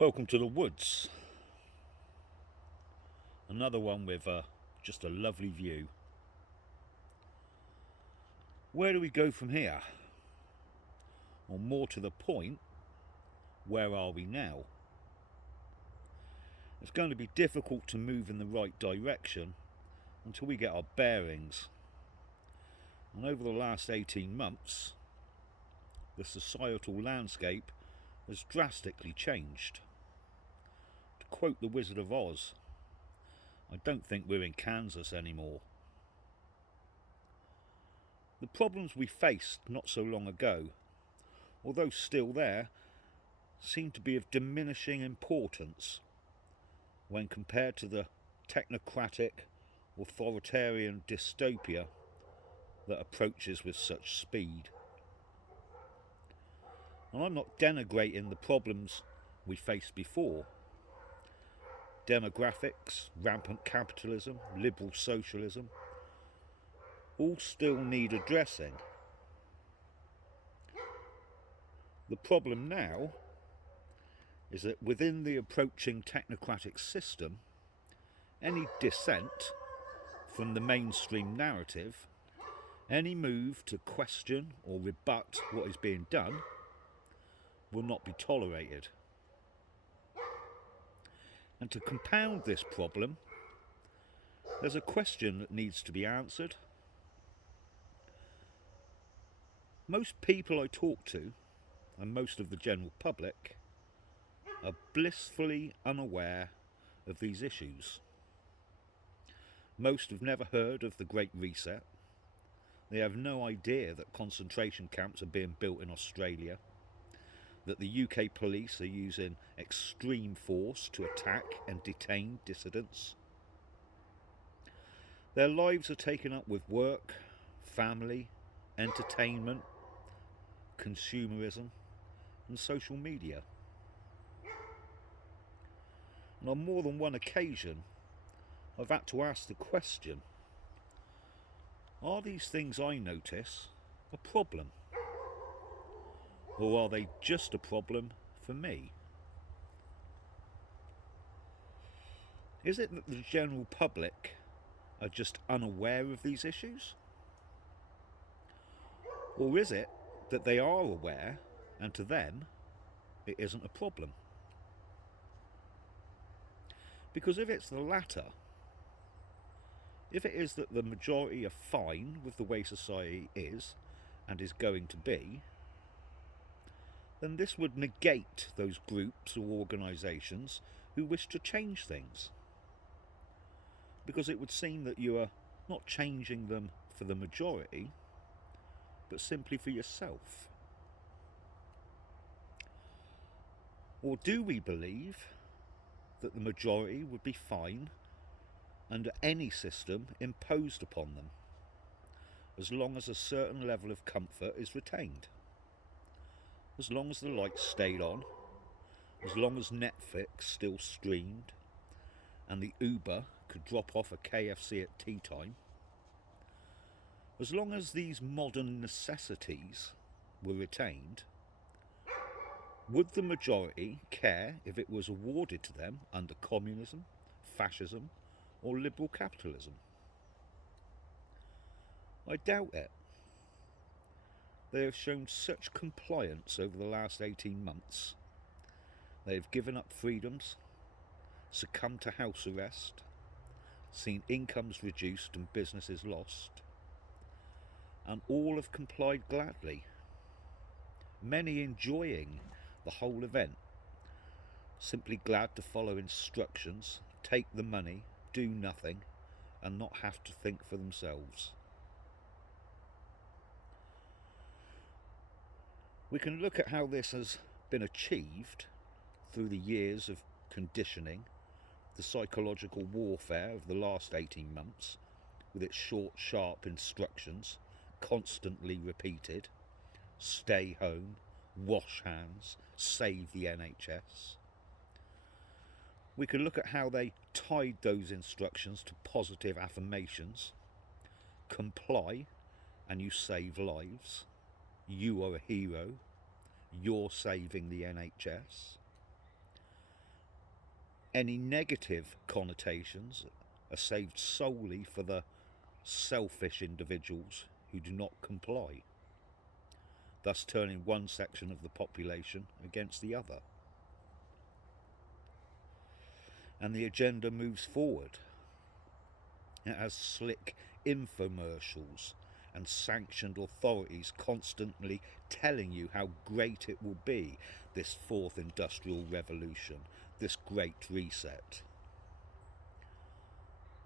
Welcome to the woods. Another one with just a lovely view. Where do we go from here? Or more to the point, where are we now? It's going to be difficult to move in the right direction until we get our bearings. And over the last 18 months, the societal landscape has drastically changed. To quote the Wizard of Oz, I don't think we're in Kansas anymore. The problems we faced not so long ago, although still there, seem to be of diminishing importance when compared to the technocratic, authoritarian dystopia that approaches with such speed. And I'm not denigrating the problems we faced before. Demographics, rampant capitalism, liberal socialism, all still need addressing. The problem now is that within the approaching technocratic system, any dissent from the mainstream narrative, any move to question or rebut what is being done, will not be tolerated. And to compound this problem, there's a question that needs to be answered. Most people I talk to, and most of the general public, are blissfully unaware of these issues. Most have never heard of the Great Reset. They have no idea that concentration camps are being built in Australia, that the UK police are using extreme force to attack and detain dissidents. Their lives are taken up with work, family, entertainment, consumerism, and social media. And on more than one occasion, I've had to ask the question, are these things I notice a problem? Or are they just a problem for me? Is it that the general public are just unaware of these issues? Or is it that they are aware and to them it isn't a problem? Because if it's the latter, if it is that the majority are fine with the way society is and is going to be, then this would negate those groups or organisations who wish to change things. Because it would seem that you are not changing them for the majority, but simply for yourself. Or do we believe that the majority would be fine under any system imposed upon them, as long as a certain level of comfort is retained? As long as the lights stayed on, as long as Netflix still streamed, and the Uber could drop off a KFC at tea time, as long as these modern necessities were retained, would the majority care if it was awarded to them under communism, fascism, or liberal capitalism? I doubt it. They have shown such compliance over the last 18 months. They have given up freedoms, succumbed to house arrest, seen incomes reduced and businesses lost, and all have complied gladly, many enjoying the whole event, simply glad to follow instructions, take the money, do nothing, and not have to think for themselves. We can look at how this has been achieved through the years of conditioning, the psychological warfare of the last 18 months, with its short, sharp instructions, constantly repeated: stay home, wash hands, save the NHS. We can look at how they tied those instructions to positive affirmations: comply and you save lives, you are a hero, you're saving the NHS. Any negative connotations are saved solely for the selfish individuals who do not comply, thus turning one section of the population against the other. And the agenda moves forward. It has slick infomercials and sanctioned authorities constantly telling you how great it will be, this fourth industrial revolution, this great reset.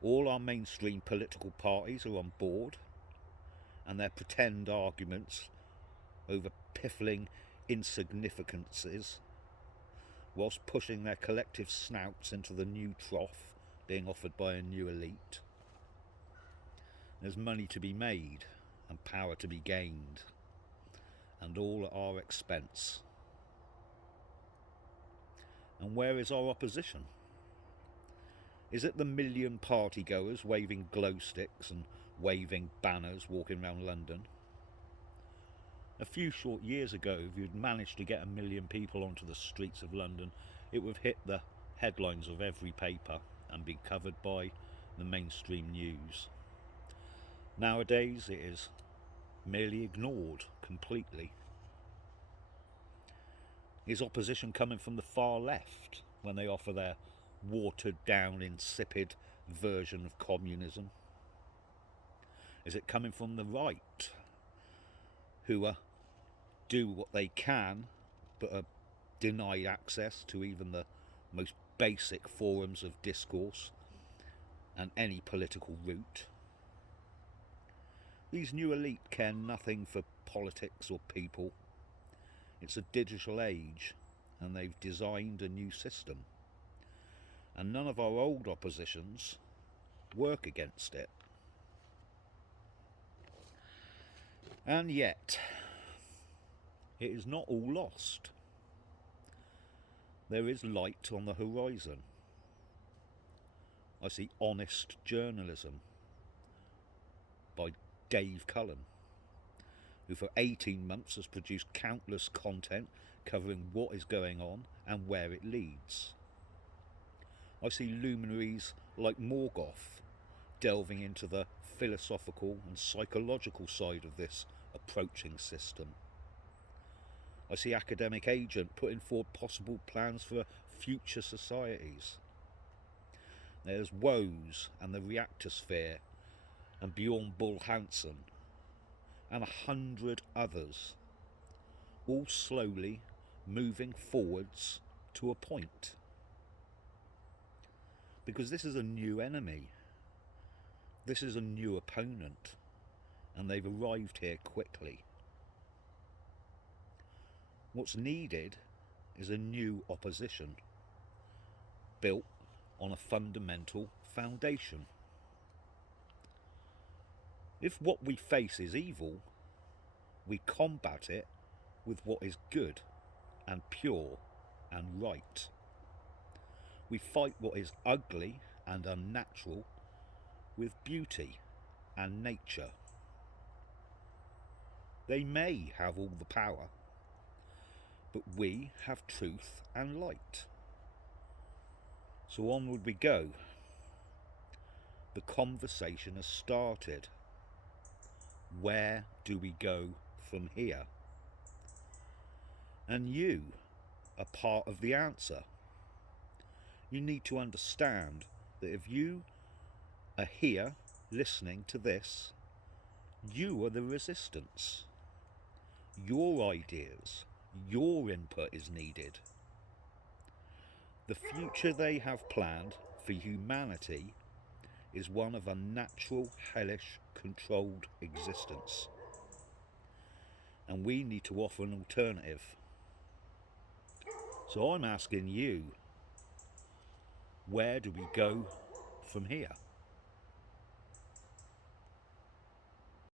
All our mainstream political parties are on board, and their pretend arguments over piffling insignificances, whilst pushing their collective snouts into the new trough being offered by a new elite. There's money to be made and power to be gained, and all at our expense. And where is our opposition? Is it the million party goers waving glow sticks and waving banners walking around London? A few short years ago, if you'd managed to get 1 million people onto the streets of London, it would have hit the headlines of every paper and be covered by the mainstream news. Nowadays it is merely ignored completely. Is opposition coming from the far left when they offer their watered down, insipid version of communism? Is it coming from the right, who do what they can but are denied access to even the most basic forums of discourse and any political route? These new elite care nothing for politics or people. It's a digital age, and they've designed a new system. And none of our old oppositions work against it. And yet, it is not all lost. There is light on the horizon. I see honest journalism by Dave Cullen, who for 18 months has produced countless content covering what is going on and where it leads. I see luminaries like Morgoth delving into the philosophical and psychological side of this approaching system. I see Academic Agent putting forward possible plans for future societies. There's Woes and the Reactor Sphere and Bjorn Bull Hansen and 100 others, all slowly moving forwards to a point. Because this is a new enemy. This is a new opponent, and they've arrived here quickly. What's needed is a new opposition, built on a fundamental foundation. If what we face is evil, we combat it with what is good and pure and right. We fight what is ugly and unnatural with beauty and nature. They may have all the power, but we have truth and light. So onward we go. The conversation has started. Where do we go from here? And you are part of the answer. You need to understand that if you are here listening to this, you are the resistance. Your ideas, your input is needed. The future they have planned for humanity is one of unnatural, hellish, controlled existence. And we need to offer an alternative. So I'm asking you, where do we go from here?